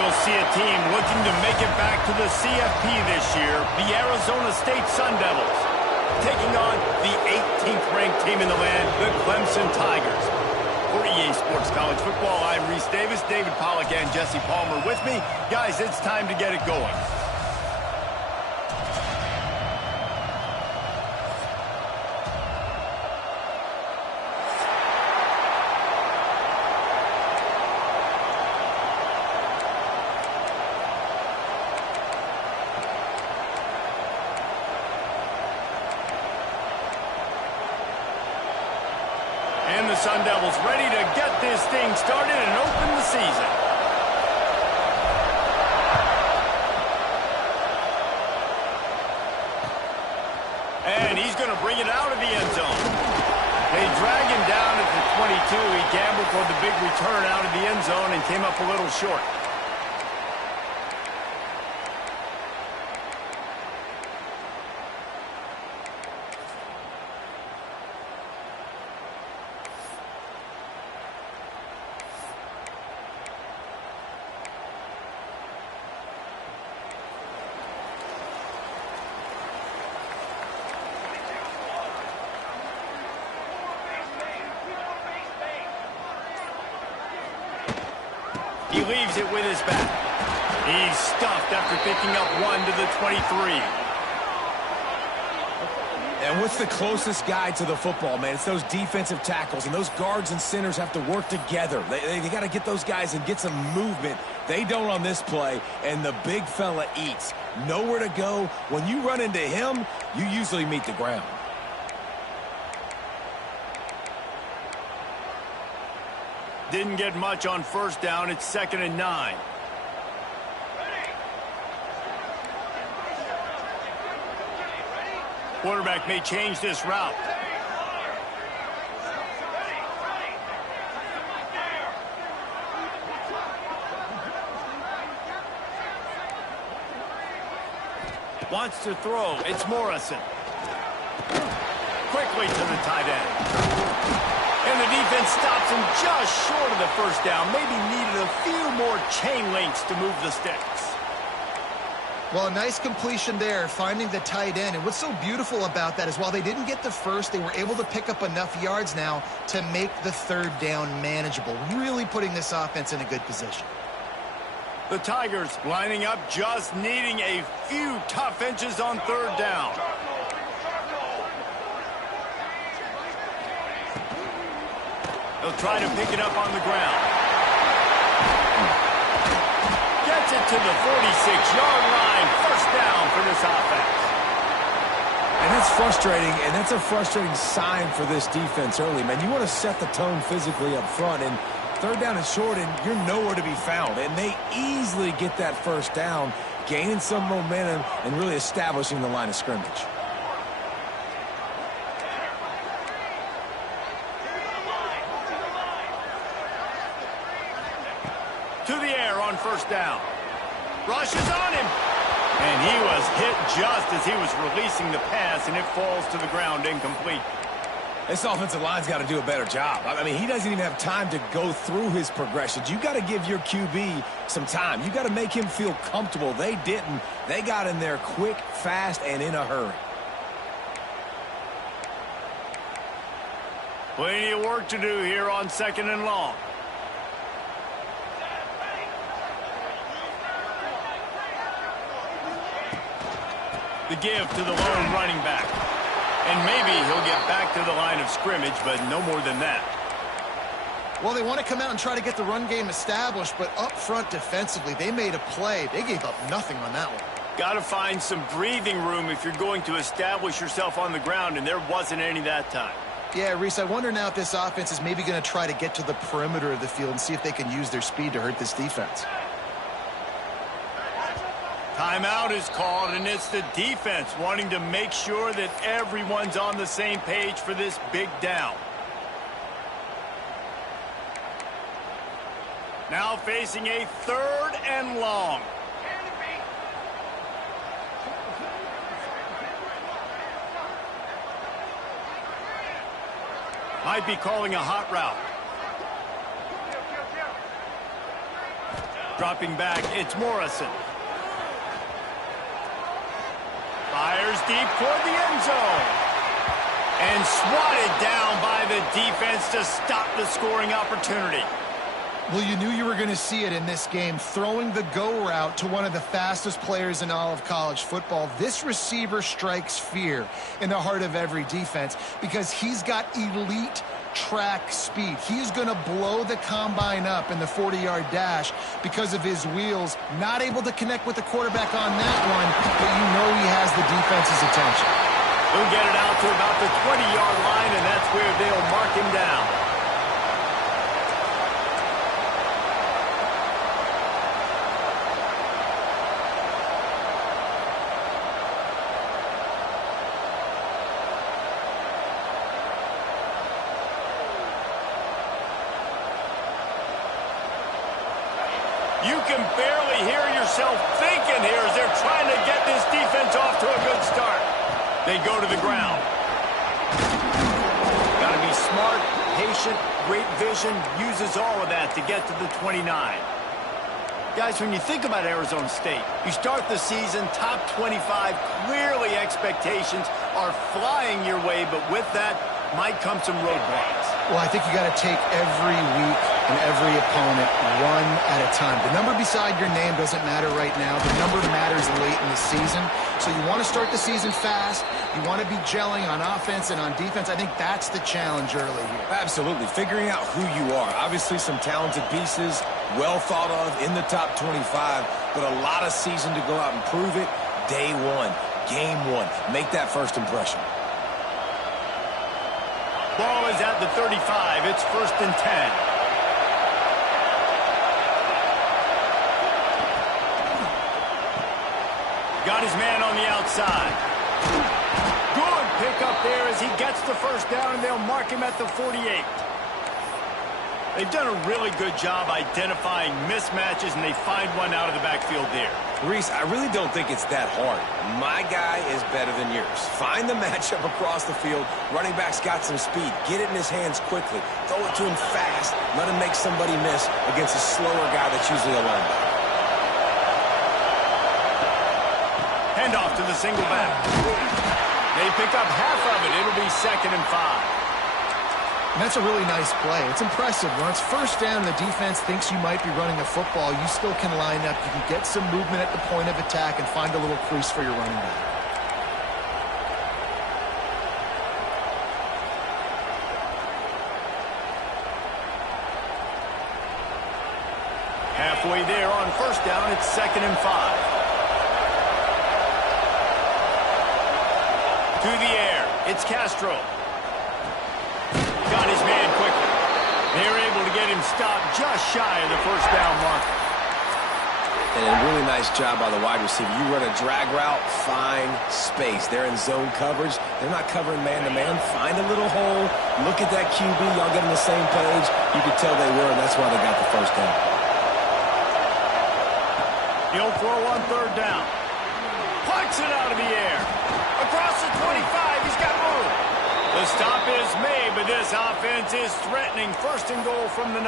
we'll see a team looking to make it back to the CFP this year, the Arizona State Sun Devils, taking on the 18th ranked team in the land, the Clemson Tigers. For EA Sports College Football, I'm Reese Davis, David Pollack and Jesse Palmer with me. Guys, it's time to get it going. And the Sun Devils ready to get this thing started and open the season. And he's going to bring it out of the end zone. They drag him down at the 22. He gambled for the big return out of the end zone and came up a little short. He leaves it with his back. He's stuffed after picking up one to the 23. And what's the closest guy to the football, man? It's those defensive tackles, and those guards and centers have to work together. They got to get those guys and get some movement. They don't on this play, and the big fella eats. Nowhere to go. When you run into him, you usually meet the ground. Didn't get much on first down. It's 2nd and 9. Quarterback may change this route. Wants to throw. It's Morrison. Quickly to the tight end. And the defense stops him just short of the first down. Maybe needed a few more chain links to move the sticks. Well, a nice completion there, finding the tight end. And what's so beautiful about that is while they didn't get the first, they were able to pick up enough yards now to make the third down manageable, really putting this offense in a good position. The Tigers lining up, just needing a few tough inches on third down. They'll try to pick it up on the ground. Gets it to the 46-yard line. First down for this offense. And that's frustrating, and that's a frustrating sign for this defense early, man. You want to set the tone physically up front, and third down is short, and you're nowhere to be found. And they easily get that first down, gaining some momentum and really establishing the line of scrimmage. To the air on first down. Rushes on him. And he was hit just as he was releasing the pass, and it falls to the ground incomplete. This offensive line's got to do a better job. I mean, he doesn't even have time to go through his progressions. You got to give your QB some time. You got to make him feel comfortable. They didn't. They got in there quick, fast, and in a hurry. Plenty of work to do here on 2nd and long. The give to the lone running back. And maybe he'll get back to the line of scrimmage, but no more than that. Well, they want to come out and try to get the run game established, but up front defensively, they made a play. They gave up nothing on that one. Got to find some breathing room if you're going to establish yourself on the ground, and there wasn't any that time. Yeah, Reese, I wonder now if this offense is maybe going to try to get to the perimeter of the field and see if they can use their speed to hurt this defense. Timeout is called, and it's the defense wanting to make sure that everyone's on the same page for this big down. Now facing a 3rd and long. Might be calling a hot route. Dropping back, it's Morrison. Fires deep toward the end zone. And swatted down by the defense to stop the scoring opportunity. Well, you knew you were going to see it in this game, throwing the go route to one of the fastest players in all of college football. This receiver strikes fear in the heart of every defense because he's got elite track speed. He's going to blow the combine up in the 40-yard dash because of his wheels. Not able to connect with the quarterback on that one, but you know he has the defense's attention. He'll get it out to about the 20-yard line, and that's where they'll mark him down. You can barely hear yourself thinking here as they're trying to get this defense off to a good start. They go to the ground. Got to be smart, patient, great vision, uses all of that to get to the 29. Guys, when you think about Arizona State, you start the season top 25, clearly expectations are flying your way, but with that might come some roadblocks. Well, I think you got to take every week and every opponent one at a time. The number beside your name doesn't matter right now. The number matters late in the season. So you want to start the season fast. You want to be gelling on offense and on defense. I think that's the challenge early here. Absolutely. Figuring out who you are. Obviously some talented pieces, well thought of in the top 25, but a lot of season to go out and prove it. Day one, game one. Make that first impression. Ball is at the 35. It's 1st and 10. Got his man on the outside. Good pickup there as he gets the first down, and they'll mark him at the 48. They've done a really good job identifying mismatches, and they find one out of the backfield there. Reese, I really don't think it's that hard. My guy is better than yours. Find the matchup across the field. Running back's got some speed. Get it in his hands quickly. Throw it to him fast. Let him make somebody miss against a slower guy that's usually a linebacker. Handoff to the single back. They pick up half of it. It'll be 2nd and 5. And that's a really nice play. It's impressive. When it's first down, the defense thinks you might be running a football. You still can line up. You can get some movement at the point of attack and find a little crease for your running back. Halfway there on first down, it's 2nd and 5. To the air, it's Castro. Got his man quickly. They're able to get him stopped just shy of the first down marker. And a really nice job by the wide receiver. You run a drag route, find space. They're in zone coverage. They're not covering man-to-man. Find a little hole. Look at that QB. Y'all get on the same page. You could tell they were, and that's why they got the first down. He'll throw on 3rd down. Pucks it out of the air. Across the 25, he's got room. The stop is made, but this offense is threatening 1st and goal from the 9.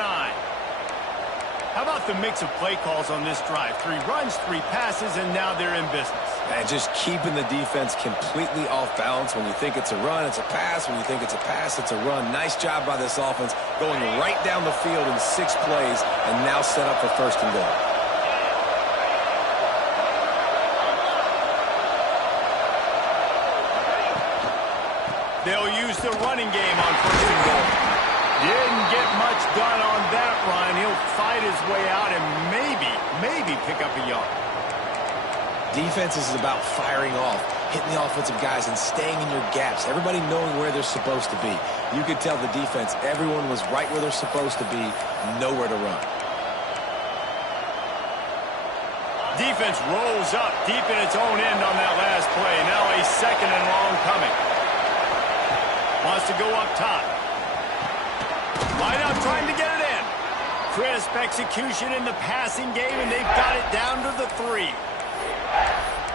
How about the mix of play calls on this drive? 3 runs, 3 passes, and now they're in business. And just keeping the defense completely off balance. When you think it's a run, it's a pass. When you think it's a pass, it's a run. Nice job by this offense going right down the field in 6 plays and now set up for 1st and goal. They'll use the running game on 1st and goal. Didn't get much done on that run. He'll fight his way out and maybe pick up a yard. Defense is about firing off, hitting the offensive guys and staying in your gaps. Everybody knowing where they're supposed to be. You could tell the defense, everyone was right where they're supposed to be, nowhere to run. Defense rolls up deep in its own end on that last play. Now a 2nd and long coming. Wants to go up top. Wide out trying to get it in. Crisp execution in the passing game, and they've got it down to the 3.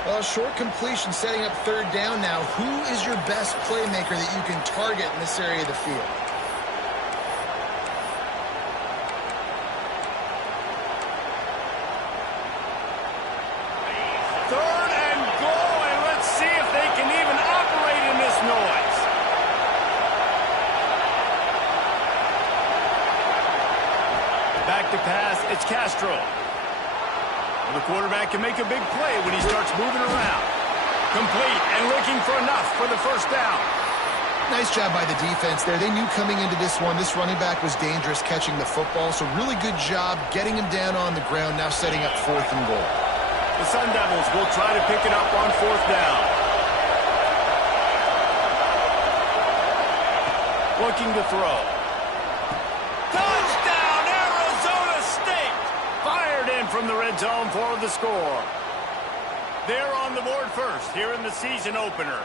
Well, short completion setting up 3rd down now. Who is your best playmaker that you can target in this area of the field? Third and goal, and let's see if they can even operate in this noise. Back to pass, it's Castro. Well, the quarterback can make a big play when he starts moving around. Complete and looking for enough for the first down. Nice job by the defense there. They knew coming into this one, this running back was dangerous catching the football, so really good job getting him down on the ground, now setting up 4th and goal. The Sun Devils will try to pick it up on 4th down. Looking to throw. Touchdown, Arizona State! Fired in from the red zone for the score. They're on the board first here in the season opener.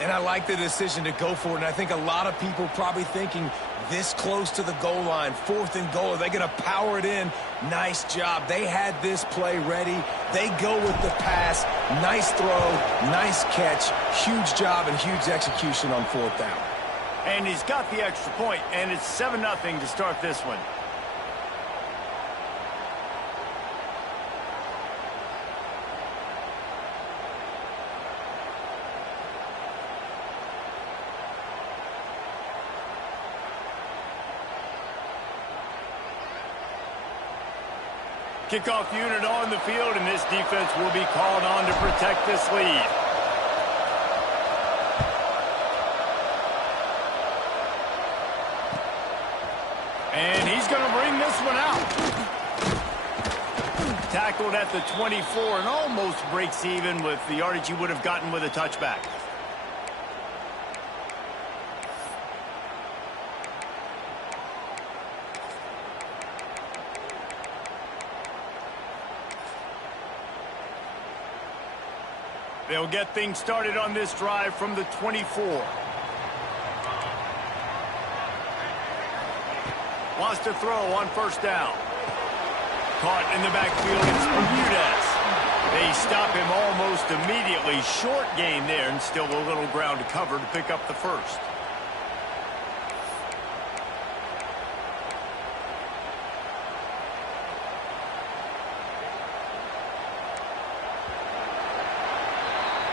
And I like the decision to go for it, and I think a lot of people probably thinking this close to the goal line, 4th and goal, are they going to power it in? Nice job. They had this play ready. They go with the pass. Nice throw, nice catch, huge job and huge execution on 4th down. And he's got the extra point, and it's 7-0 to start this one. Kickoff unit on the field, and this defense will be called on to protect this lead. And he's going to bring this one out. Tackled at the 24 and almost breaks even with the yardage he would have gotten with a touchback. They'll get things started on this drive from the 24. Wants to throw on 1st down. Caught in the backfield, it's Bermudez. They stop him almost immediately. Short gain there, and still a little ground to cover to pick up the first.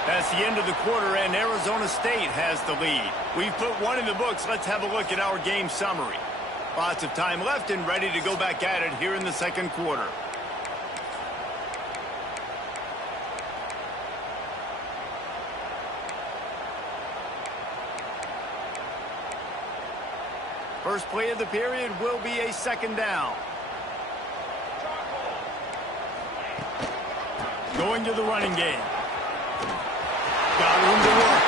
That's the end of the quarter, and Arizona State has the lead. We've put one in the books. Let's have a look at our game summary. Lots of time left and ready to go back at it here in the second quarter. First play of the period will be a 2nd down. Going to the running game. Got room to work.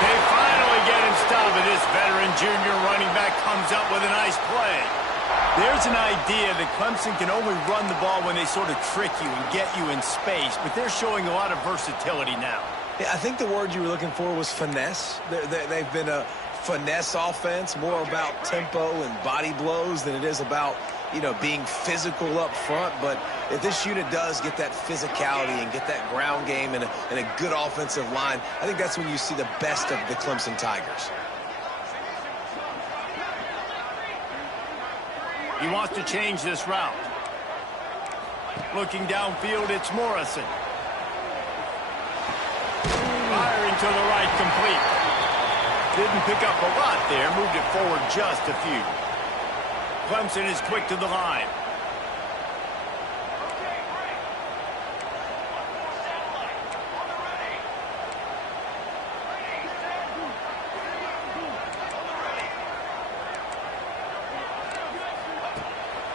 They finally get him stopped, and this veteran junior running back comes up with a nice play. There's an idea that Clemson can only run the ball when they sort of trick you and get you in space, but they're showing a lot of versatility now. Yeah, I think the word you were looking for was finesse. They've been a finesse offense, more about tempo and body blows than it is about, you know, being physical up front. But if this unit does get that physicality and get that ground game and a good offensive line, I think that's when you see the best of the Clemson Tigers. He wants to change this route. Looking downfield, it's Morrison. Firing to the right, complete. Didn't pick up a lot there, moved it forward just a few. Clemson is quick to the line.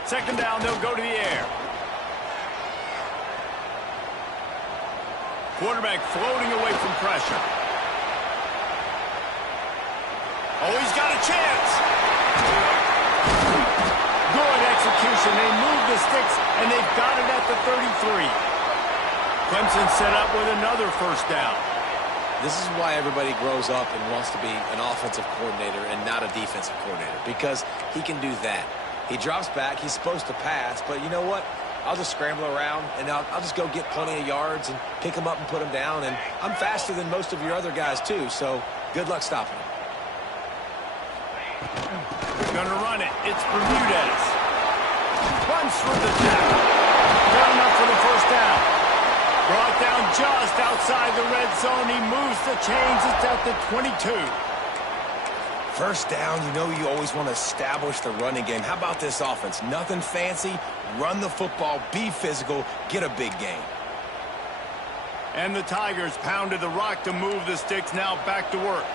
Second down, they'll go to the air. Quarterback floating away from pressure. Oh, he's got a chance. Good execution. They move the sticks, and they've got it at the 33. Clemson set up with another first down. This is why everybody grows up and wants to be an offensive coordinator and not a defensive coordinator, because he can do that. He drops back. He's supposed to pass, but you know what? I'll just scramble around, and I'll just go get plenty of yards and pick them up and put them down. And I'm faster than most of your other guys, too, so good luck stopping him. They're going to run it. It's Bermudez. Runs through the tackle. Good enough for the first down. brought down just outside the red zone. He moves the chains. It's at the 22. First down, you know you always want to establish the running game. How about this offense? Nothing fancy. Run the football, be physical, get a big gain. And the Tigers pounded the rock to move the sticks. Now back to work.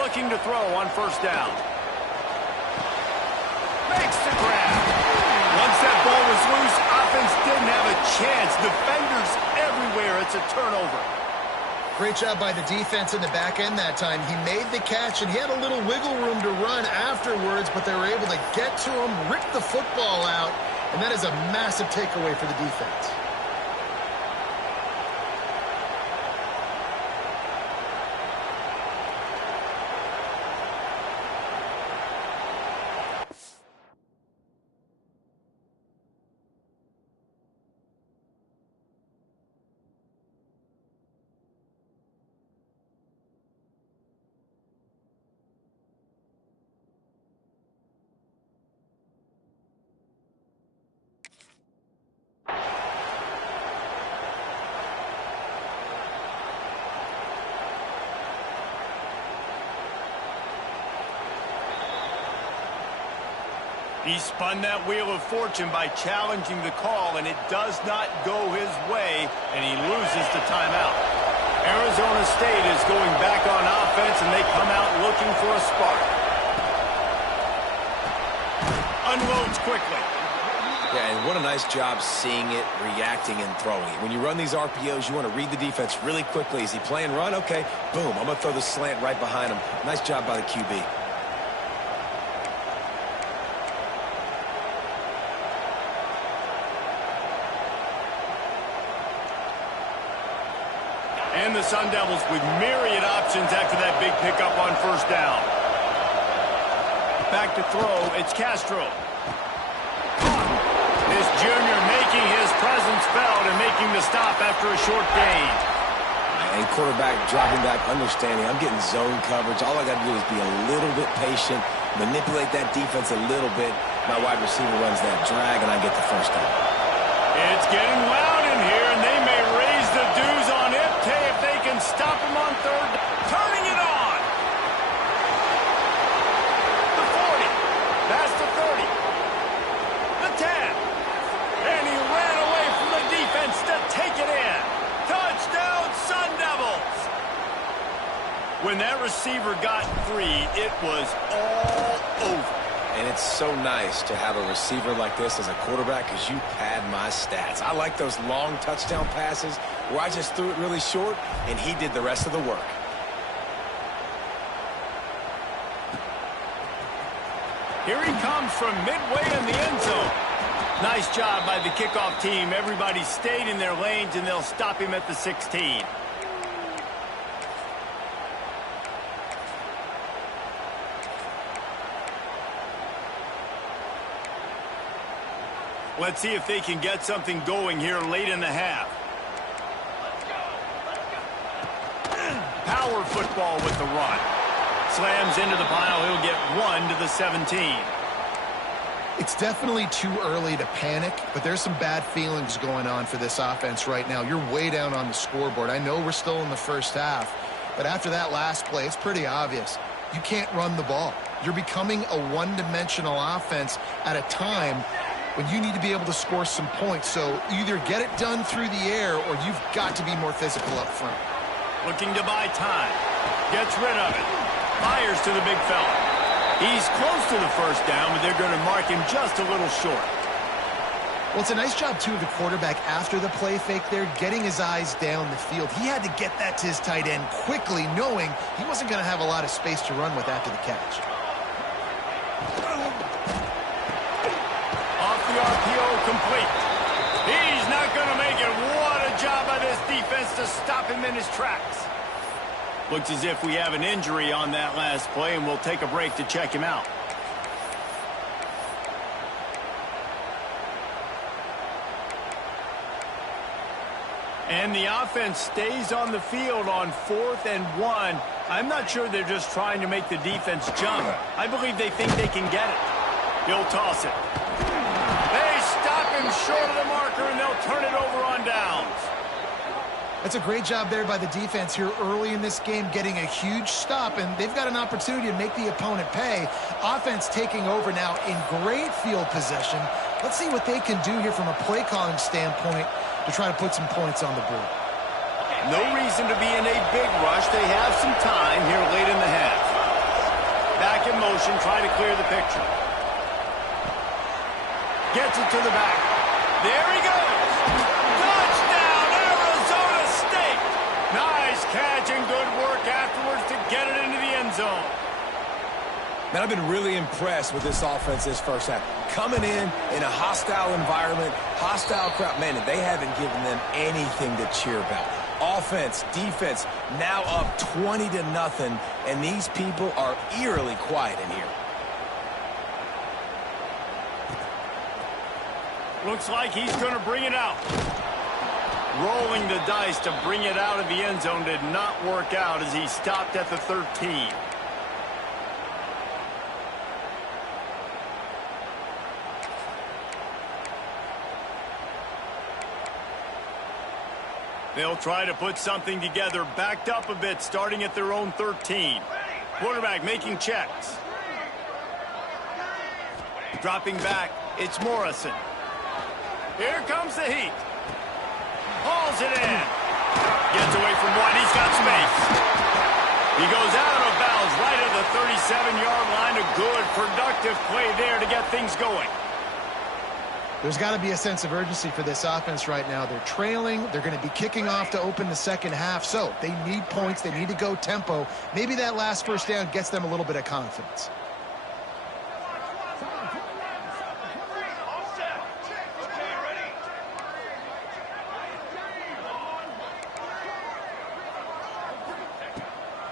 Looking to throw on first down. Makes the grab. Once that ball was loose, offense didn't have a chance. Defenders everywhere. It's a turnover. Great job by the defense in the back end that time. He made the catch, and he had a little wiggle room to run afterwards, but they were able to get to him, rip the football out, and that is a massive takeaway for the defense. He spun that wheel of fortune by challenging the call, and it does not go his way, and he loses the timeout. Arizona State is going back on offense, and they come out looking for a spark. Unloads quickly. Yeah, and what a nice job seeing it, reacting, and throwing it. When you run these RPOs, you want to read the defense really quickly. Is he playing run? Okay, boom, I'm going to throw the slant right behind him. Nice job by the QB. And the Sun Devils with myriad options after that big pickup on first down. Back to throw, it's Castro. This junior making his presence felt and making the stop after a short gain. And quarterback dropping back, understanding I'm getting zone coverage. All I got to do is be a little bit patient, manipulate that defense a little bit. My wide receiver runs that drag, and I get the first down. It's getting loud in here, and they may raise the dues on Ipte if they can stop him on third. Turning it on. The 40. That's the 30. The 10. And he ran away from the defense to take it in. Touchdown, Sun Devils. When that receiver got free, it was all over. And it's so nice to have a receiver like this as a quarterback because you pad my stats. I like those long touchdown passes where I just threw it really short and he did the rest of the work. Here he comes from midway in the end zone. Nice job by the kickoff team. Everybody stayed in their lanes, and they'll stop him at the 16. Let's see if they can get something going here late in the half. Power football with the run. Slams into the pile. He'll get 1 to the 17. It's definitely too early to panic, but there's some bad feelings going on for this offense right now. You're way down on the scoreboard. I know we're still in the first half, but after that last play, it's pretty obvious. You can't run the ball. You're becoming a one-dimensional offense at a time when you need to be able to score some points. So either get it done through the air or you've got to be more physical up front. Looking to buy time. Gets rid of it. Fires to the big fella. He's close to the first down, but they're going to mark him just a little short. Well, it's a nice job, too, of the quarterback after the play fake there, getting his eyes down the field. He had to get that to his tight end quickly, knowing he wasn't going to have a lot of space to run with after the catch. Off the RPO, complete. He's not going to make it. What a job by this defense to stop him in his tracks. Looks as if we have an injury on that last play, and we'll take a break to check him out. And the offense stays on the field on 4th and 1. I'm not sure they're just trying to make the defense jump. I believe they think they can get it. He'll toss it. They stop him short of the marker, and they'll turn it over on downs. That's a great job there by the defense here early in this game, getting a huge stop, and they've got an opportunity to make the opponent pay. Offense taking over now in great field possession. Let's see what they can do here from a play calling standpoint to try to put some points on the board. No reason to be in a big rush. They have some time here late in the half. Back in motion, trying to clear the picture. Gets it to the back. There he goes. Touchdown, Arizona State. Nice catch and good work afterwards to get it into the end zone. Man, I've been really impressed with this offense this first half. Coming in a hostile environment, hostile crowd. Man, they haven't given them anything to cheer about. Offense, defense, now up 20-0, and these people are eerily quiet in here. Looks like he's going to bring it out. Rolling the dice to bring it out of the end zone did not work out as he stopped at the 13. They'll try to put something together, backed up a bit, starting at their own 13. Quarterback making checks. Dropping back, it's Morrison. Here comes the heat. Hauls it in. Gets away from one. He's got space. He goes out of bounds right at the 37-yard line. A good, productive play there to get things going. There's got to be a sense of urgency for this offense right now. They're trailing. They're going to be kicking off to open the second half. So they need points. They need to go tempo. Maybe that last first down gets them a little bit of confidence.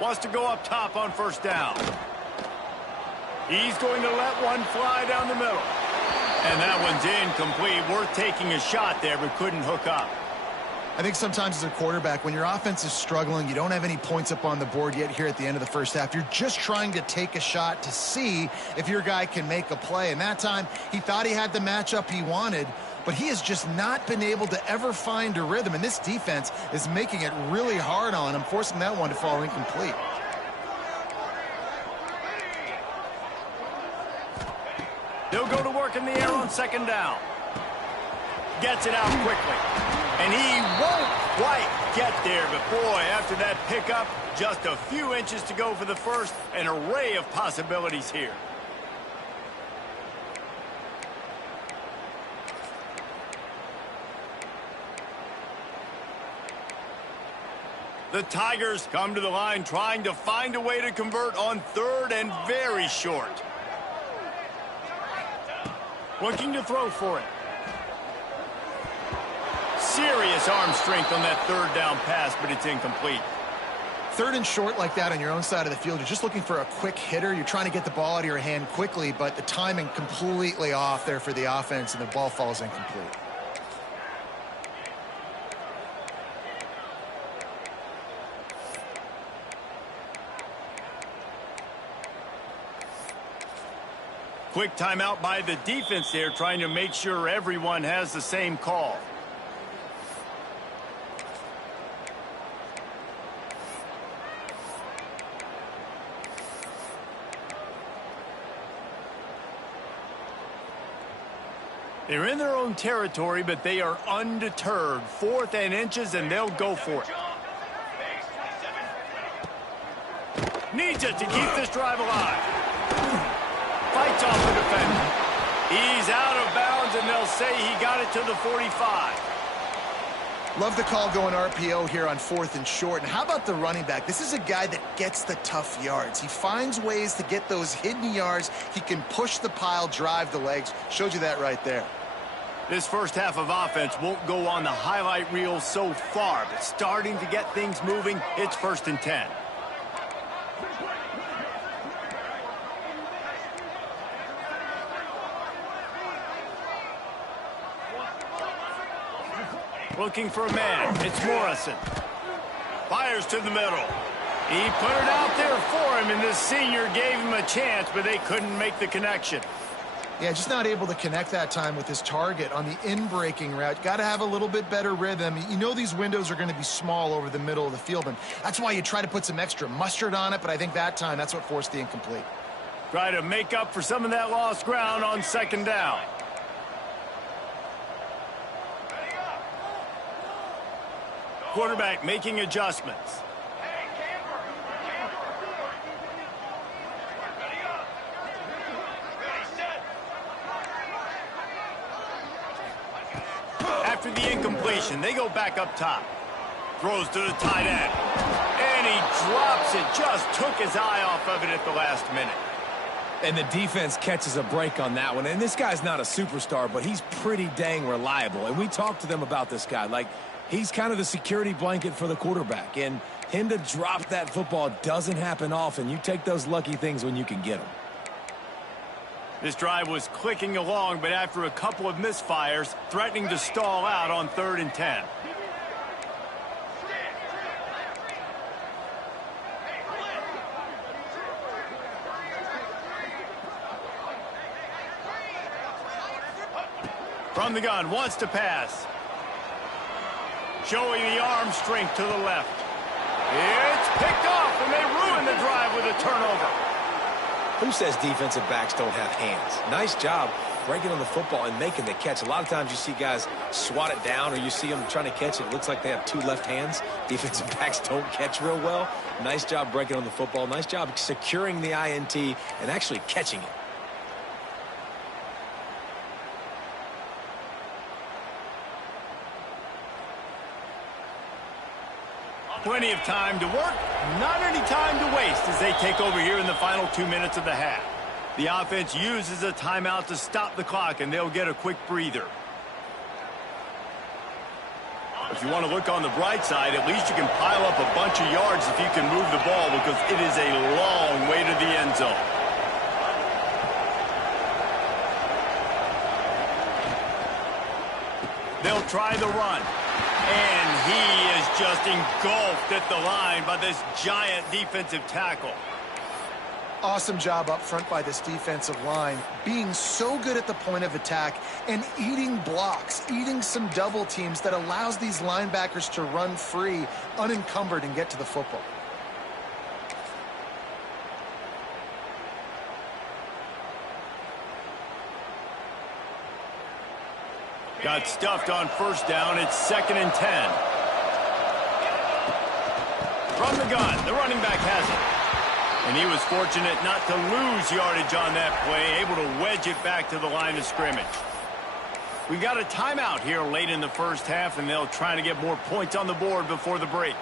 Wants to go up top on first down. He's going to let one fly down the middle. And that one's incomplete. Worth taking a shot there, but couldn't hook up. I think sometimes as a quarterback, when your offense is struggling, you don't have any points up on the board yet here at the end of the first half. You're just trying to take a shot to see if your guy can make a play. And that time, he thought he had the matchup he wanted, but he has just not been able to ever find a rhythm. And this defense is making it really hard on him, forcing that one to fall incomplete. He'll go to work in the air on second down. Gets it out quickly. And he won't quite get there. But, boy, after that pickup, just a few inches to go for the first. An array of possibilities here. The Tigers come to the line trying to find a way to convert on third and very short. Looking to throw for it. Serious arm strength on that third down pass, but it's incomplete. Third and short like that on your own side of the field, you're just looking for a quick hitter. You're trying to get the ball out of your hand quickly, but the timing completely off there for the offense, and the ball falls incomplete. Quick timeout by the defense there, trying to make sure everyone has the same call. They're in their own territory, but they are undeterred. 4th and inches, and they'll go for it. Needs it to keep this drive alive. Fights off the defender. He's out of bounds, and they'll say he got it to the 45. Love the call going RPO here on 4th and short. And how about the running back? This is a guy that gets the tough yards. He finds ways to get those hidden yards. He can push the pile, drive the legs. Showed you that right there. This first half of offense won't go on the highlight reel so far, but starting to get things moving, it's 1st and 10. looking for a man. It's Morrison. Fires to the middle. He put it out there for him, and this senior gave him a chance, but they couldn't make the connection. Yeah, just not able to connect that time with his target on the in-breaking route. Got to have a little bit better rhythm. You know these windows are going to be small over the middle of the field, and that's why you try to put some extra mustard on it, but I think that time, that's what forced the incomplete. Try to make up for some of that lost ground on second down. Quarterback making adjustments. After the incompletion, they go back up top. Throws to the tight end. And he drops it. Just took his eye off of it at the last minute. And the defense catches a break on that one. And this guy's not a superstar, but he's pretty dang reliable. And we talked to them about this guy. Like, he's kind of the security blanket for the quarterback. And him to drop that football doesn't happen often. You take those lucky things when you can get them. This drive was clicking along, but after a couple of misfires, threatening to stall out on 3rd and 10. From the gun, wants to pass. Showing the arm strength to the left. It's picked off, and they ruin the drive with a turnover. Who says defensive backs don't have hands? Nice job breaking on the football and making the catch. A lot of times you see guys swat it down, or you see them trying to catch it. It looks like they have 2 left hands. Defensive backs don't catch real well. Nice job breaking on the football. Nice job securing the INT and actually catching it. Plenty of time to work, not any time to waste as they take over here in the final 2 minutes of the half. The offense uses a timeout to stop the clock, and they'll get a quick breather. If you want to look on the bright side, at least you can pile up a bunch of yards if you can move the ball, because it is a long way to the end zone. They'll try the run. And he is just engulfed at the line by this giant defensive tackle. Awesome job up front by this defensive line, being so good at the point of attack and eating blocks, eating some double teams that allows these linebackers to run free, unencumbered, and get to the football. Got stuffed on 1st down. It's 2nd and 10. From the gun, the running back has it. And he was fortunate not to lose yardage on that play, able to wedge it back to the line of scrimmage. We got a timeout here late in the 1st half, and they'll try to get more points on the board before the break.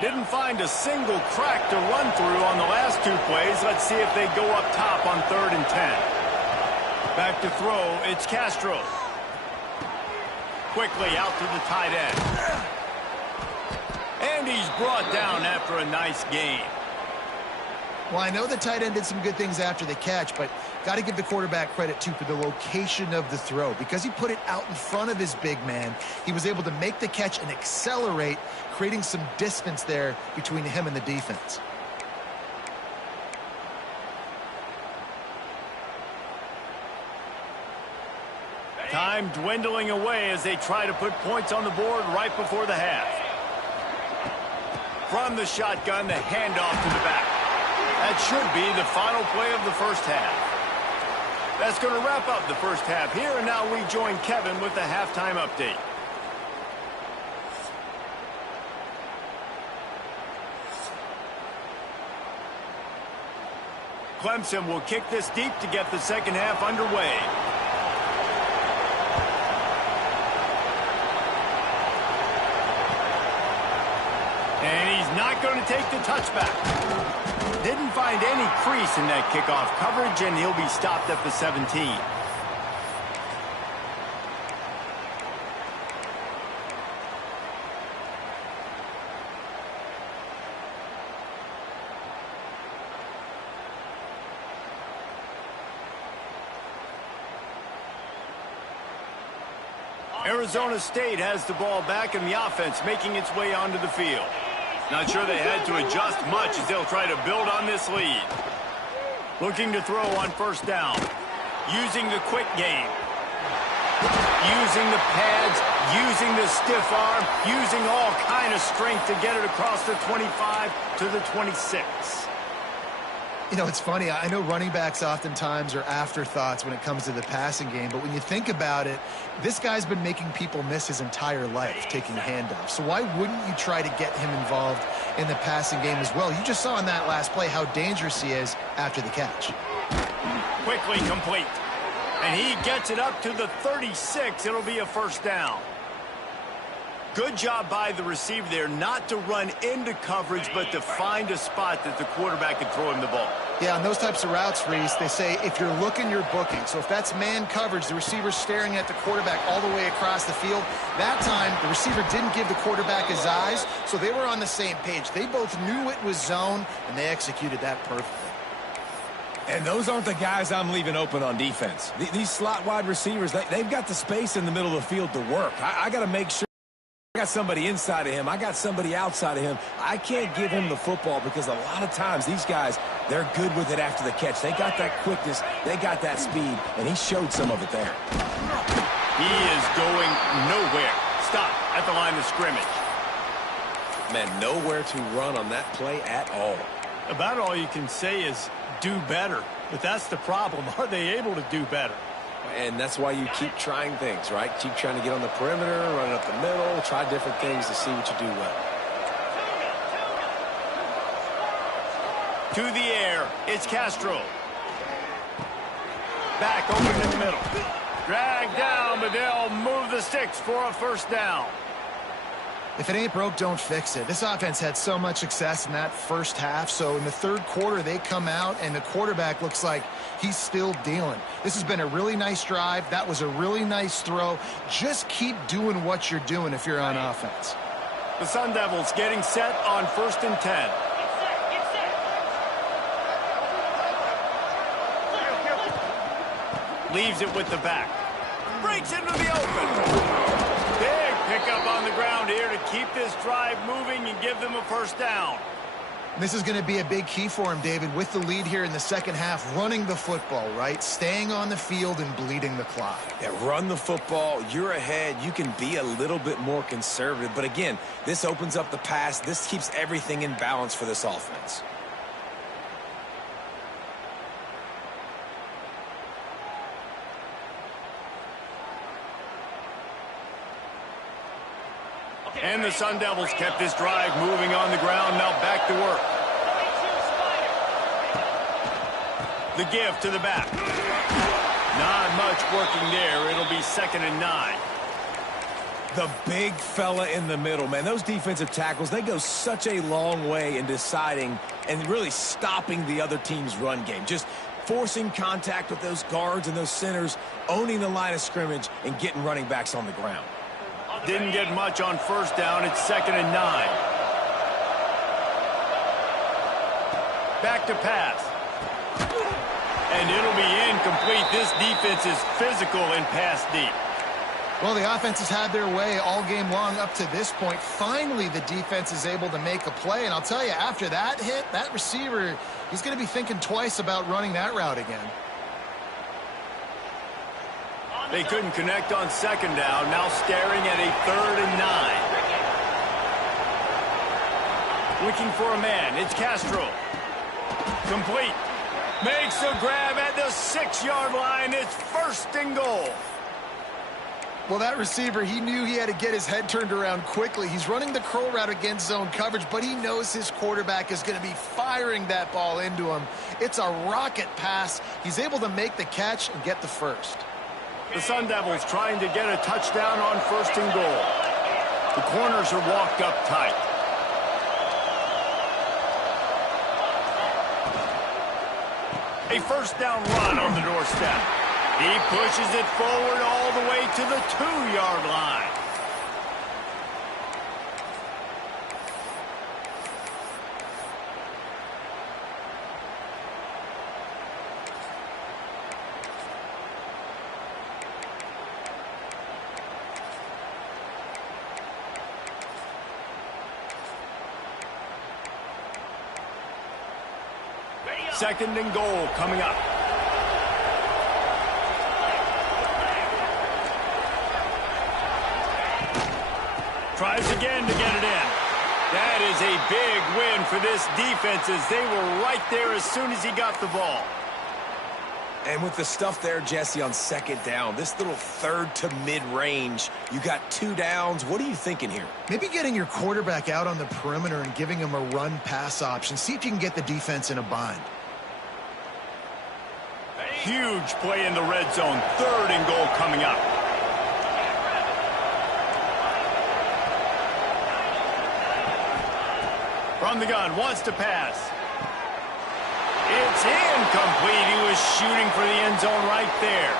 Didn't find a single crack to run through on the last 2 plays. Let's see if they go up top on 3rd and 10. Back to throw, it's Castro. Quickly out to the tight end. And he's brought down after a nice gain. Well, I know the tight end did some good things after the catch, but got to give the quarterback credit, too, for the location of the throw. Because he put it out in front of his big man, he was able to make the catch and accelerate, creating some distance there between him and the defense. Time dwindling away as they try to put points on the board right before the half. From the shotgun, the handoff to the back. That should be the final play of the 1st half. That's going to wrap up the 1st half here, and now we join Kevin with the halftime update. Clemson will kick this deep to get the 2nd half underway. And he's not going to take the touchback. Didn't find any crease in that kickoff coverage, and he'll be stopped at the 17. Arizona State has the ball back in the offense, making its way onto the field. Not sure they had to adjust much as they'll try to build on this lead. Looking to throw on first down. Using the quick game. Using the pads, using the stiff arm, using all kind of strength to get it across the 25 to the 26. You know, it's funny. I know running backs oftentimes are afterthoughts when it comes to the passing game, but when you think about it, this guy's been making people miss his entire life taking handoffs. So why wouldn't you try to get him involved in the passing game as well? You just saw in that last play how dangerous he is after the catch. Quickly complete. And he gets it up to the 36. It'll be a first down. Good job by the receiver there not to run into coverage, but to find a spot that the quarterback can throw him the ball. Yeah, on those types of routes, Reese, they say if you're looking, you're booking. So if that's man coverage, the receiver's staring at the quarterback all the way across the field. That time, the receiver didn't give the quarterback his eyes, so they were on the same page. They both knew it was zone, and they executed that perfectly. And those aren't the guys I'm leaving open on defense. These slot wide receivers, they've got the space in the middle of the field to work. I got to make sure I got somebody inside of him. I got somebody outside of him. I can't give him the football because a lot of times these guys, they're good with it after the catch. They got that quickness. They got that speed, and he showed some of it there. He is going nowhere. Stop at the line of scrimmage. Man, nowhere to run on that play at all. About all you can say is do better. But that's the problem. Are they able to do better? And that's why you keep trying things, right? Keep trying to get on the perimeter, run it up the middle, try different things to see what you do well. To the air, it's Castro. Back open in the middle. Drag down, but they'll move the sticks for a first down. If it ain't broke, don't fix it. This offense had so much success in that first half, so in the third quarter, they come out, and the quarterback looks like he's still dealing. This has been a really nice drive. That was a really nice throw. Just keep doing what you're doing if you're on offense. The Sun Devils getting set on 1st and 10. Leaves it with the back. Breaks into the open. Big pickup on the ground here to keep this drive moving and give them a first down. This is going to be a big key for him, David, with the lead here in the second half, running the football, right? Staying on the field and bleeding the clock. Yeah, run the football. You're ahead. You can be a little bit more conservative. But again, this opens up the pass. This keeps everything in balance for this offense. And the Sun Devils kept this drive moving on the ground. Now back to work. The give to the back. Not much working there. It'll be 2nd and 9. The big fella in the middle, man. Those defensive tackles, they go such a long way in deciding and really stopping the other team's run game. Just forcing contact with those guards and those centers, owning the line of scrimmage, and getting running backs on the ground. Didn't get much on first down. It's 2nd and 9. Back to pass. And it'll be incomplete. This defense is physical and pass deep. Well, the offense has had their way all game long up to this point. Finally, the defense is able to make a play. And I'll tell you, after that hit, that receiver, he's going to be thinking twice about running that route again. They couldn't connect on 2nd down. Now staring at a 3rd and 9. Looking for a man. It's Castro. Complete. Makes the grab at the 6-yard line. It's 1st and goal. Well, that receiver, he knew he had to get his head turned around quickly. He's running the curl route against zone coverage, but he knows his quarterback is going to be firing that ball into him. It's a rocket pass. He's able to make the catch and get the first. The Sun Devils trying to get a touchdown on 1st and goal. The corners are walked up tight. A first down run on the doorstep. He pushes it forward all the way to the 2-yard line. Second and goal coming up. Tries again to get it in. That is a big win for this defense as they were right there as soon as he got the ball. And with the stuff there, Jesse, on second down, this little third to mid-range, you got 2 downs. What are you thinking here? Maybe getting your quarterback out on the perimeter and giving him a run-pass option. See if you can get the defense in a bind. Huge play in the red zone. Third and goal coming up. From the gun, wants to pass. It's incomplete. He was shooting for the end zone right there.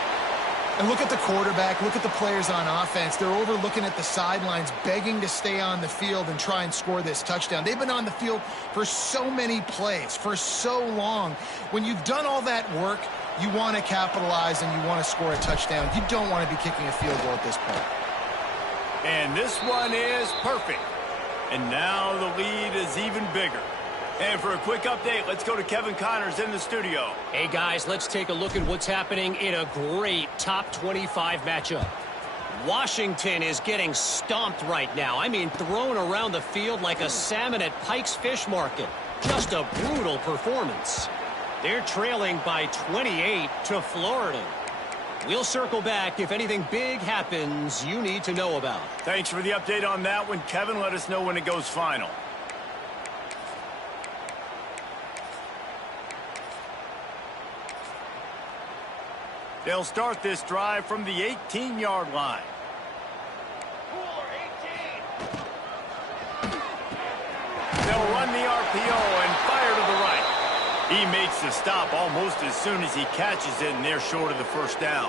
And look at the quarterback. Look at the players on offense. They're overlooking at the sidelines, begging to stay on the field and try and score this touchdown. They've been on the field for so many plays, for so long. When you've done all that work, you want to capitalize and you want to score a touchdown. You don't want to be kicking a field goal at this point. And this one is perfect. And now the lead is even bigger. And for a quick update, let's go to Kevin Connors in the studio. Hey, guys, let's take a look at what's happening in a great top 25 matchup. Washington is getting stomped right now. I mean, thrown around the field like a salmon at Pike's Fish Market. Just a brutal performance. They're trailing by 28 to Florida. We'll circle back if anything big happens you need to know about. Thanks for the update on that one, Kevin. Let us know when it goes final. They'll start this drive from the 18-yard line. They'll run the RPO and fire to the right. He makes the stop almost as soon as he catches it, and they're short of the first down.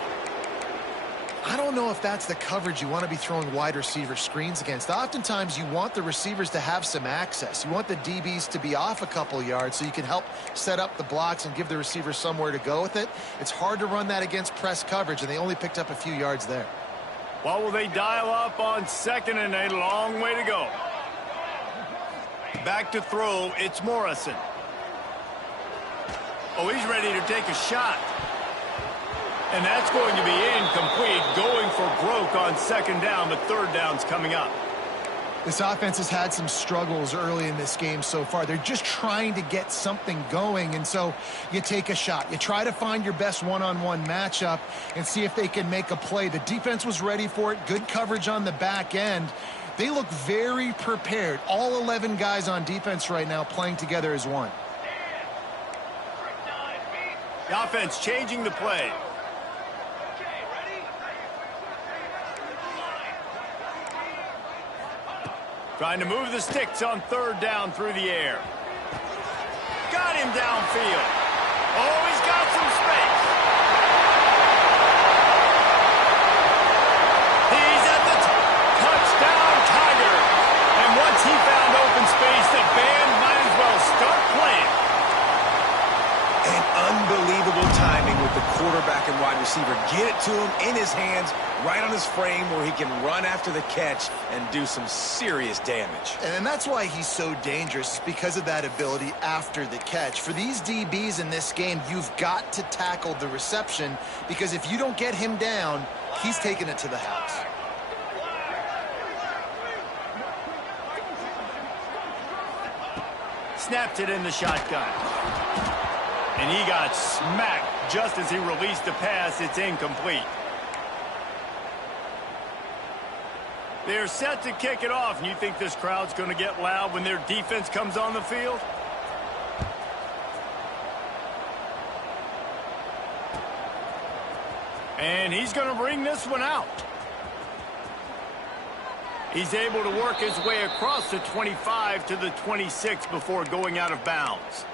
I don't know if that's the coverage you want to be throwing wide receiver screens against. Oftentimes, you want the receivers to have some access. You want the DBs to be off a couple yards so you can help set up the blocks and give the receivers somewhere to go with it. It's hard to run that against press coverage, and they only picked up a few yards there. What will they dial up on second and a long way to go? Back to throw, it's Morrison. Oh, he's ready to take a shot. And that's going to be incomplete, going for broke on second down, but third down's coming up. This offense has had some struggles early in this game so far. They're just trying to get something going, and so you take a shot. You try to find your best one-on-one matchup and see if they can make a play. The defense was ready for it. Good coverage on the back end. They look very prepared. All 11 guys on defense right now playing together as one. The offense changing the play. Trying to move the sticks on third down through the air. Got him downfield. Oh, he's got some space. He's at the touchdown, Tiger. And once he found open space, the band might as well start playing. And unbelievable timing with the quarterback and wide receiver. Get it to him in his hands, right on his frame where he can run after the catch and do some serious damage. And that's why he's so dangerous, because of that ability after the catch. For these DBs in this game, you've got to tackle the reception, because if you don't get him down, he's taking it to the house. Snapped it in the shotgun. And he got smacked just as he released the pass. It's incomplete. They're set to kick it off, and you think this crowd's going to get loud when their defense comes on the field? And he's going to bring this one out. He's able to work his way across the 25 to the 26 before going out of bounds.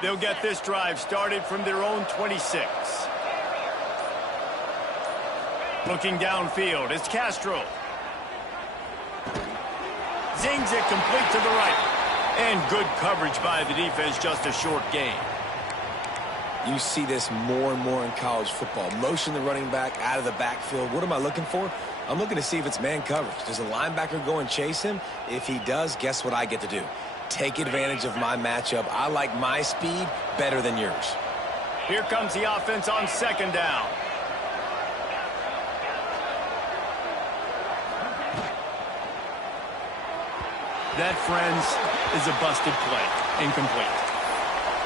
They'll get this drive started from their own 26. Looking downfield, it's Castro. Zings it complete to the right. And good coverage by the defense, just a short gain. You see this more and more in college football. Motion the running back out of the backfield. What am I looking for? I'm looking to see if it's man coverage. Does the linebacker go and chase him? If he does, guess what I get to do? Take advantage of my matchup. I like my speed better than yours. Here comes the offense on second down. That, friends, is a busted play. Incomplete.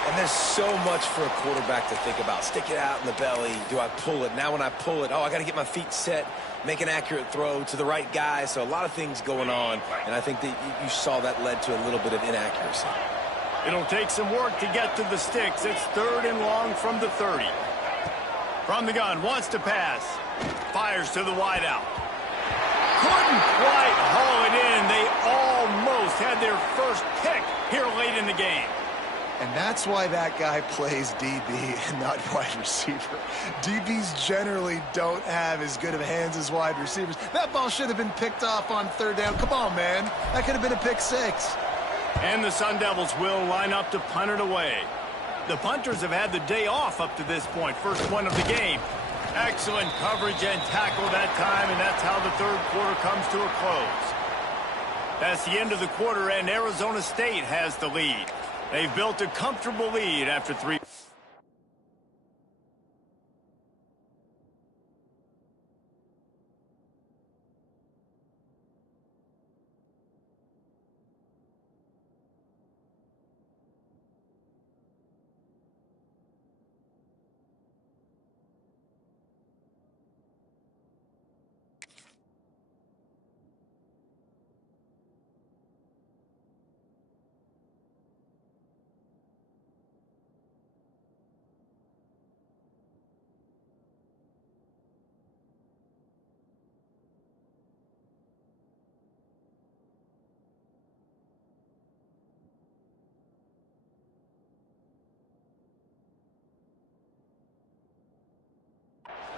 And there's so much for a quarterback to think about. Stick it out in the belly. Do I pull it? Now when I pull it, I got to get my feet set, make an accurate throw to the right guy. So a lot of things going on, and I think that you saw that led to a little bit of inaccuracy. It'll take some work to get to the sticks. It's 3rd and long from the 30. From the gun, wants to pass. Fires to the wideout. Couldn't quite haul it in. They almost had their first pick here late in the game. And that's why that guy plays DB and not wide receiver. DBs generally don't have as good of hands as wide receivers. That ball should have been picked off on 3rd down. Come on, man. That could have been a pick 6. And the Sun Devils will line up to punt it away. The punters have had the day off up to this point. First one of the game. Excellent coverage and tackle that time, and that's how the 3rd quarter comes to a close. That's the end of the quarter, and Arizona State has the lead. They've built a comfortable lead after 3.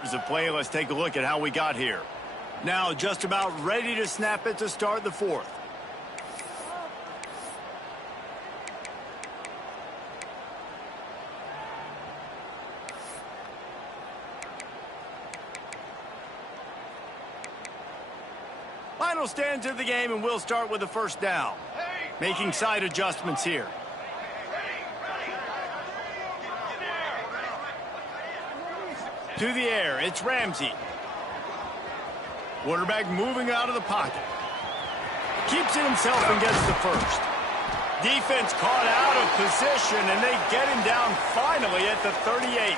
There's a play. Let's take a look at how we got here. Now just about ready to snap it to start the 4th. Final stand to the game, and we'll start with the 1st down. Making side adjustments here. To the air, it's Ramsey. Quarterback moving out of the pocket. Keeps it himself and gets the 1st. Defense caught out of position, and they get him down finally at the 38.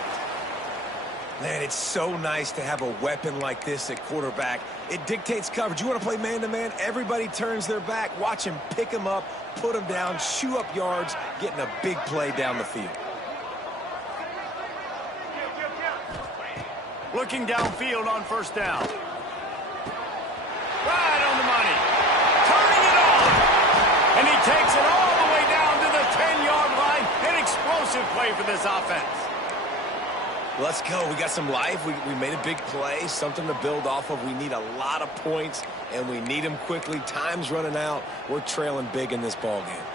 Man, it's so nice to have a weapon like this at quarterback. It dictates coverage. You want to play man-to-man? Everybody turns their back. Watch him pick him up, put him down, shoo up yards, getting a big play down the field. Looking downfield on 1st down. Right on the money. Turning it on. And he takes it all the way down to the 10-yard line. An explosive play for this offense. Let's go. We got some life. We made a big play, something to build off of. We need a lot of points, and we need them quickly. Time's running out. We're trailing big in this ball game.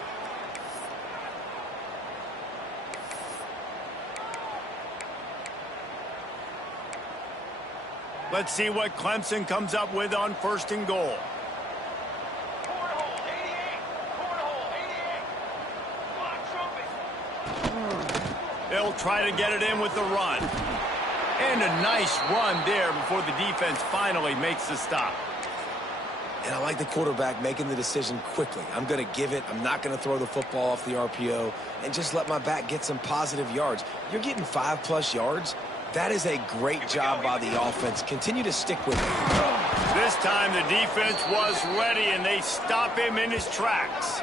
Let's see what Clemson comes up with on 1st and goal. They'll try to get it in with the run. And a nice run there before the defense finally makes the stop. And I like the quarterback making the decision quickly. I'm going to give it. I'm not going to throw the football off the RPO and just let my back get some positive yards. You're getting 5+ yards. That is a great job by the offense. Continue to stick with it. This time the defense was ready, and they stop him in his tracks.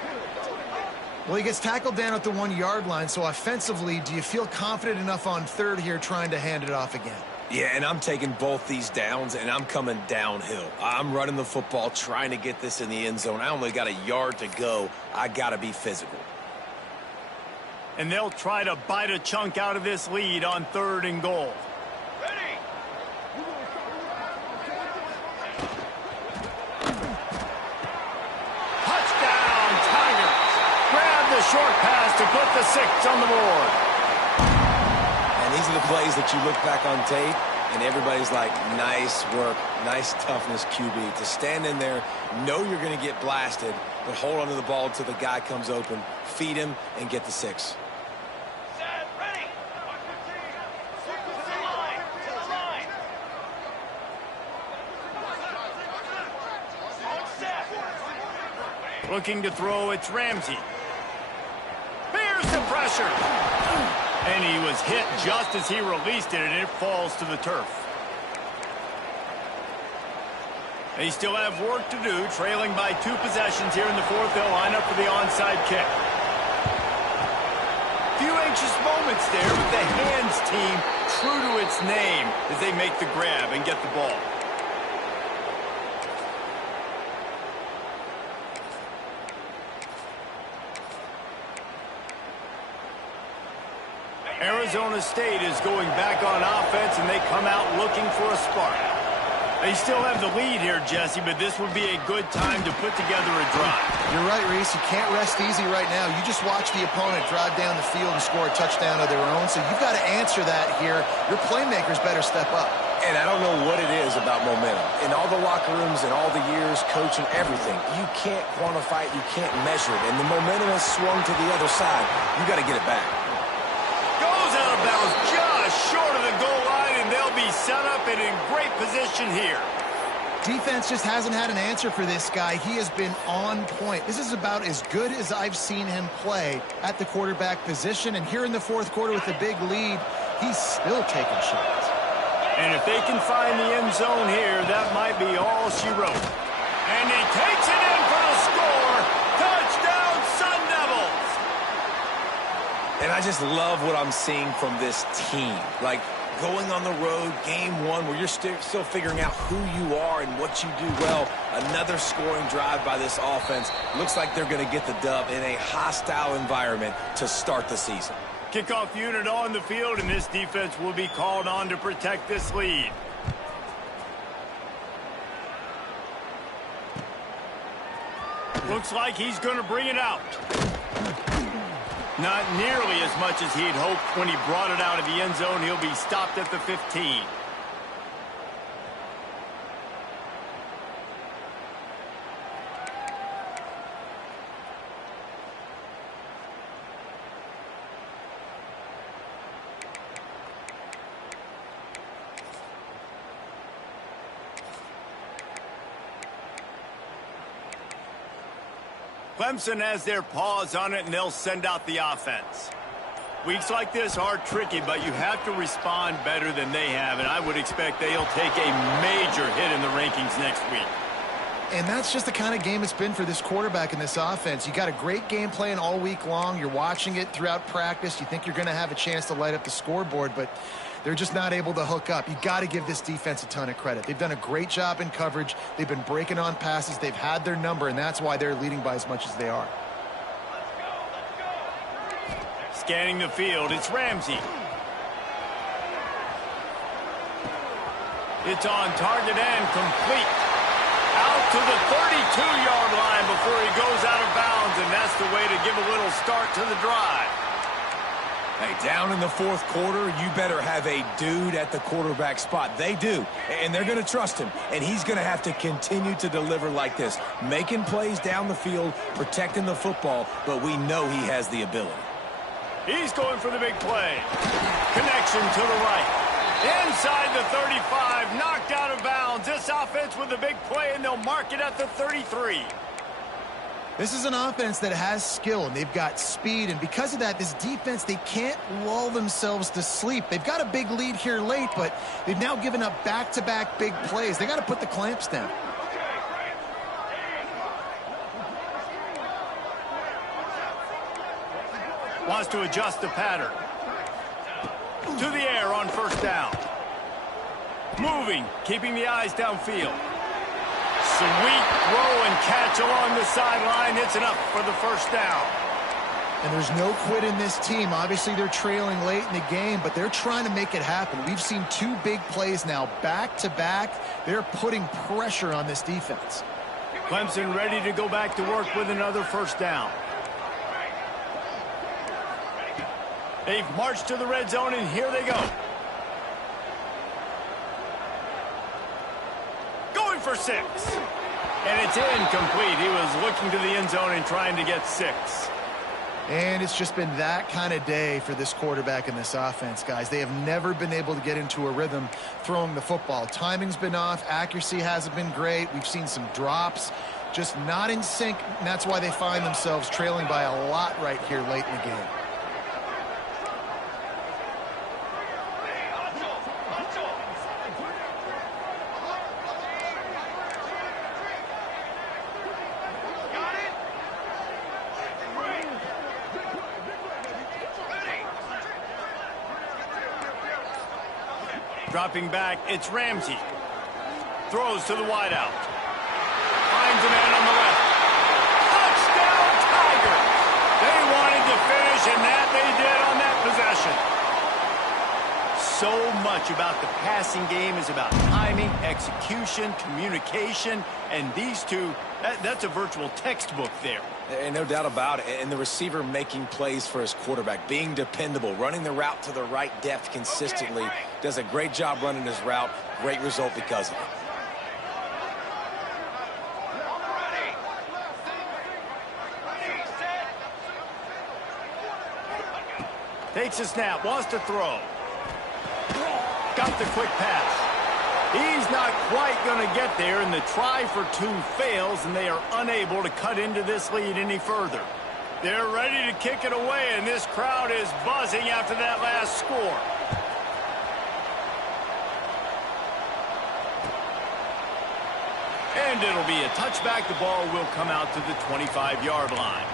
Well, he gets tackled down at the 1-yard line, so offensively, do you feel confident enough on 3rd here trying to hand it off again? Yeah, and I'm taking both these downs, and I'm coming downhill. I'm running the football, trying to get this in the end zone. I only got a yard to go. I got to be physical. And they'll try to bite a chunk out of this lead on 3rd and goal. Ready. Touchdown, Tigers. Grab the short pass to put the 6 on the board. These are the plays that you look back on tape, and everybody's like, nice work, nice toughness, QB. To stand in there, know you're going to get blasted, but hold onto the ball until the guy comes open, feed him, and get the 6. Looking to throw, it's Ramsey. Bears the pressure. And he was hit just as he released it, and it falls to the turf. They still have work to do, trailing by 2 possessions here in the 4th. They'll line up for the onside kick. Few anxious moments there, but the hands team true to its name as they make the grab and get the ball. Arizona State is going back on offense, and they come out looking for a spark. They still have the lead here, Jesse, but this would be a good time to put together a drive. You're right, Reese. You can't rest easy right now. You just watch the opponent drive down the field and score a touchdown of their own, so you've got to answer that here. Your playmakers better step up. And I don't know what it is about momentum. In all the locker rooms and all the years, coaching, everything, you can't quantify it, you can't measure it. And the momentum has swung to the other side. You got to get it back. Goes out of bounds just short of the goal line, and they'll be set up and in great position here. Defense just hasn't had an answer for this guy. He has been on point. This is about as good as I've seen him play at the quarterback position. And here in the 4th quarter with a big lead, he's still taking shots. And if they can find the end zone here, that might be all she wrote. And he takes it in for the score. Touchdown, Sun Devils! And I just love what I'm seeing from this team. Like, going on the road, game 1, where you're still figuring out who you are and what you do well. Another scoring drive by this offense. Looks like they're going to get the dub in a hostile environment to start the season. Kickoff unit on the field, and this defense will be called on to protect this lead. Looks like he's going to bring it out. Not nearly as much as he'd hoped when he brought it out of the end zone. He'll be stopped at the 15. Clemson has their paws on it, and they'll send out the offense. Weeks like this are tricky, but you have to respond better than they have, and I would expect they'll take a major hit in the rankings next week. And that's just the kind of game it's been for this quarterback in this offense. You got a great game plan all week long. You're watching it throughout practice. You think you're going to have a chance to light up the scoreboard, but they're just not able to hook up. You got to give this defense a ton of credit. They've done a great job in coverage. They've been breaking on passes. They've had their number, and that's why they're leading by as much as they are. Scanning the field, it's Ramsey. It's on target and complete. Out to the 32-yard line before he goes out of bounds, and that's the way to give a little start to the drive. Hey, down in the 4th quarter, you better have a dude at the quarterback spot. They do, and they're going to trust him, and he's going to have to continue to deliver like this, making plays down the field, protecting the football, but we know he has the ability. He's going for the big play. Connection to the right. Inside the 35, knocked out of bounds. This offense with a big play, and they'll mark it at the 33. This is an offense that has skill, and they've got speed, and because of that, this defense, they can't lull themselves to sleep. They've got a big lead here late, but they've now given up back-to-back big plays. They got to put the clamps down. Wants to adjust the pattern. To the air on first down. Moving, keeping the eyes downfield. Sweet throw and catch along the sideline. It's enough for the first down. And there's no quit in this team. Obviously, they're trailing late in the game, but they're trying to make it happen. We've seen 2 big plays now back-to-back. They're putting pressure on this defense. Clemson ready to go back to work with another first down. They've marched to the red zone, and here they go. Going for 6. And it's incomplete. He was looking to the end zone and trying to get 6. And it's just been that kind of day for this quarterback and this offense, guys. They have never been able to get into a rhythm throwing the football. Timing's been off. Accuracy hasn't been great. We've seen some drops. Just not in sync, and that's why they find themselves trailing by a lot right here late in the game. Dropping back, it's Ramsey. Throws to the wideout. Finds a man on the left. Touchdown, Tigers! They wanted to finish, and that they did on that possession. So much about the passing game is about timing, execution, communication, and these two, that's a virtual textbook there. And no doubt about it. And the receiver making plays for his quarterback, being dependable, running the route to the right depth consistently. Does a great job running his route. Great result because of it. Takes a snap, wants to throw. Got the quick pass. He's not quite going to get there, and the try for 2 fails, and they are unable to cut into this lead any further. They're ready to kick it away, and this crowd is buzzing after that last score. And it'll be a touchback. The ball will come out to the 25-yard line.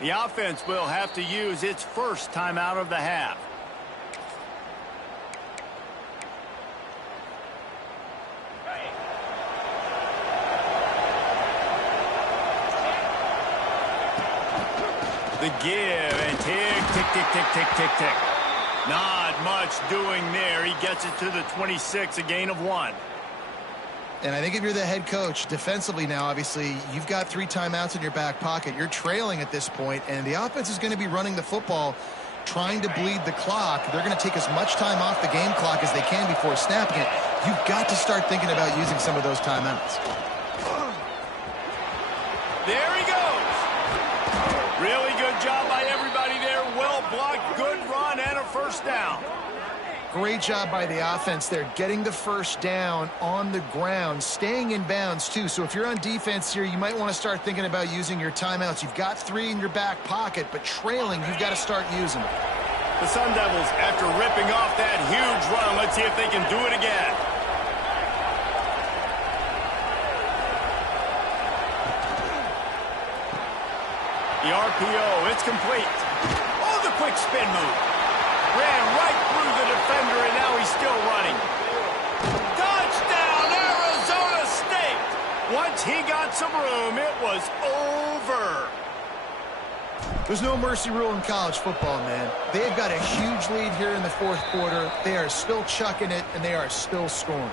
The offense will have to use its first timeout of the half. The give and tick, tick, tick, tick, tick, tick, tick. Not much doing there. He gets it to the 26, a gain of 1. And I think if you're the head coach, defensively now, obviously, you've got 3 timeouts in your back pocket. You're trailing at this point, and the offense is going to be running the football, trying to bleed the clock. They're going to take as much time off the game clock as they can before snapping it. You've got to start thinking about using some of those timeouts. There he goes. Really good job by everybody there. Well blocked, good run, and a first down. Great job by the offense there, getting the first down on the ground, staying in bounds too. So if you're on defense here, you might want to start thinking about using your timeouts. You've got 3 in your back pocket, but trailing, you've got to start using them. The Sun Devils, after ripping off that huge run, let's see if they can do it again. The RPO, it's complete. Oh, the quick spin move. Ran right through the defender, and now he's still running. Touchdown, Arizona State! Once he got some room, it was over. There's no mercy rule in college football, man. They've got a huge lead here in the 4th quarter. They are still chucking it, and they are still scoring.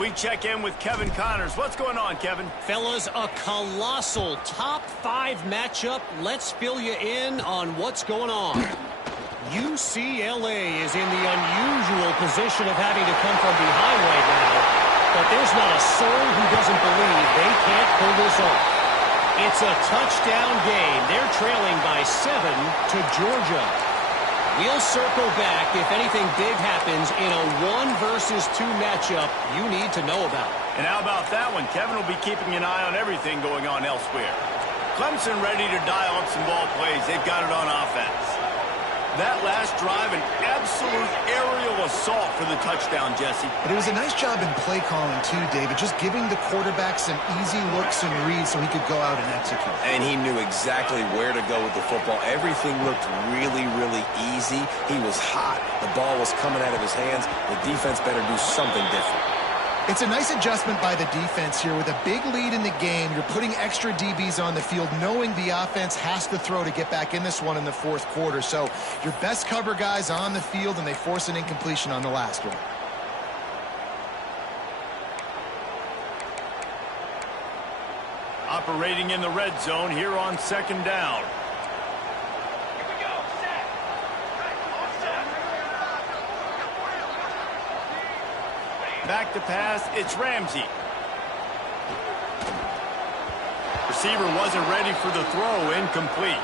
We check in with Kevin Connors. What's going on, Kevin? Fellas, a colossal top 5 matchup. Let's fill you in on what's going on. UCLA is in the unusual position of having to come from behind right now, but there's not a soul who doesn't believe they can't pull this off. It's a touchdown game. They're trailing by 7 to Georgia. We'll circle back if anything big happens in a 1 versus 2 matchup you need to know about. And how about that one? Kevin will be keeping an eye on everything going on elsewhere. Clemson ready to dial up some ball plays. They've got it on offense. That last drive, an absolute aerial assault for the touchdown, Jesse. But it was a nice job in play calling, too, David, just giving the quarterback some easy looks and reads so he could go out and execute. And he knew exactly where to go with the football. Everything looked really, really easy. He was hot. The ball was coming out of his hands. The defense better do something different. It's a nice adjustment by the defense here. With a big lead in the game, you're putting extra DBs on the field, knowing the offense has to throw to get back in this one in the fourth quarter. So your best cover guys on the field, and they force an incompletion on the last one. Operating in the red zone here on second down. Back to pass, it's Ramsey. Receiver wasn't ready for the throw, incomplete.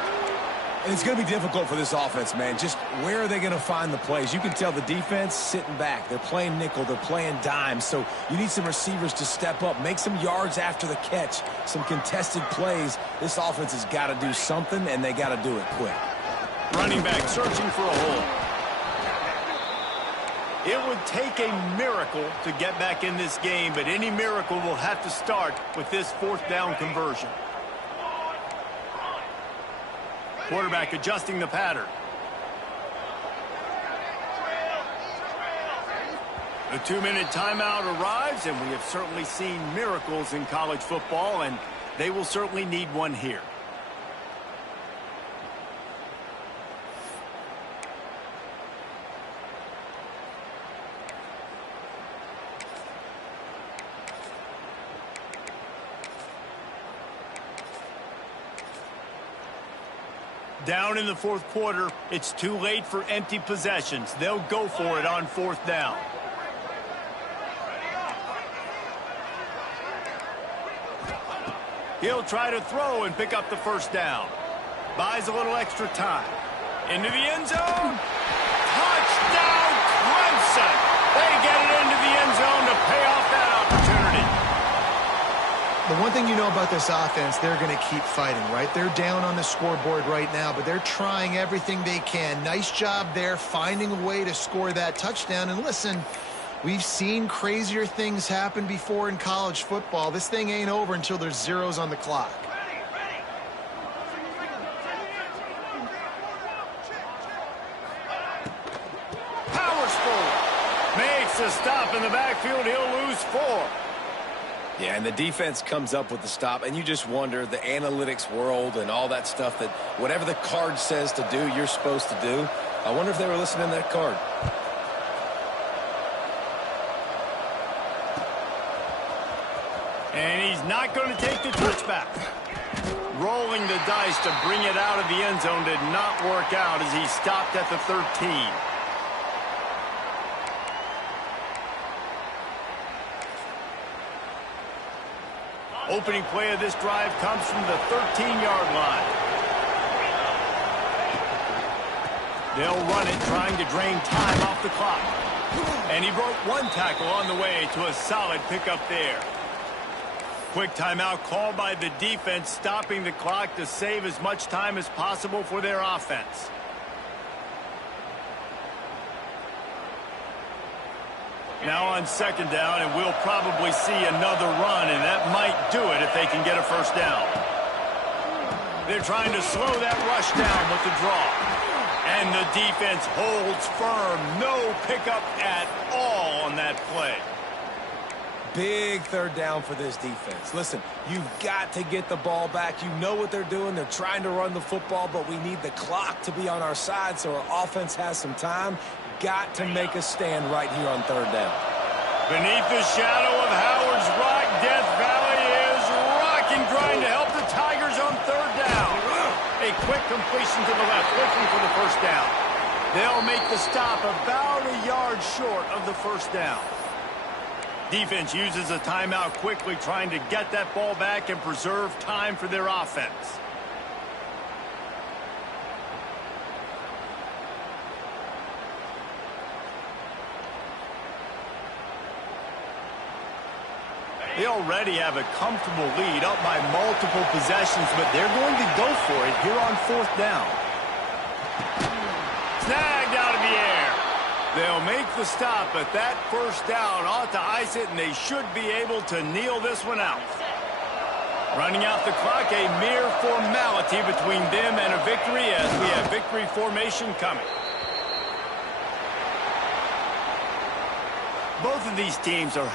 And it's going to be difficult for this offense, man. Just where are they going to find the plays? You can tell the defense sitting back. They're playing nickel. They're playing dime. So you need some receivers to step up, make some yards after the catch, some contested plays. This offense has got to do something, and they got to do it quick. Running back searching for a hole. It would take a miracle to get back in this game, but any miracle will have to start with this fourth down conversion. Quarterback adjusting the pattern. The 2-minute timeout arrives, and we have certainly seen miracles in college football, and they will certainly need one here. Down in the fourth quarter, it's too late for empty possessions. They'll go for it on fourth down. He'll try to throw and pick up the first down. Buys a little extra time. Into the end zone. Touchdown, Clemson! They get it into the end zone to pay off that opportunity. The one thing you know about this offense, they're going to keep fighting, right? They're down on the scoreboard right now, but they're trying everything they can. Nice job there, finding a way to score that touchdown. And listen, we've seen crazier things happen before in college football. This thing ain't over until there's zeros on the clock. Powers forward. Makes a stop in the backfield. He'll lose 4. Yeah, and the defense comes up with the stop, and you just wonder, the analytics world and all that stuff, that whatever the card says to do, you're supposed to do. I wonder if they were listening to that card. And he's not going to take the touchback. Rolling the dice to bring it out of the end zone did not work out as he stopped at the 13. Opening play of this drive comes from the 13-yard line. They'll run it, trying to drain time off the clock. And he broke one tackle on the way to a solid pickup there. Quick timeout called by the defense, stopping the clock to save as much time as possible for their offense. Now on second down, and we'll probably see another run, and that might do it if they can get a first down. They're trying to slow that rush down with the draw. And the defense holds firm. No pickup at all on that play. Big third down for this defense. Listen, you've got to get the ball back. You know what they're doing. They're trying to run the football, but we need the clock to be on our side so our offense has some time. Got to make a stand right here on third down. Beneath the shadow of Howard's Rock, Death Valley is rocking, trying to help the Tigers on third down. A quick completion to the left, looking for the first down. They'll make the stop about a yard short of the first down. Defense uses a timeout quickly, trying to get that ball back and preserve time for their offense. They already have a comfortable lead, up by multiple possessions, but they're going to go for it here on fourth down. Snagged out of the air. They'll make the stop, but that first down ought to ice it, and they should be able to kneel this one out. Running out the clock, a mere formality between them and a victory, as we have victory formation coming. Both of these teams are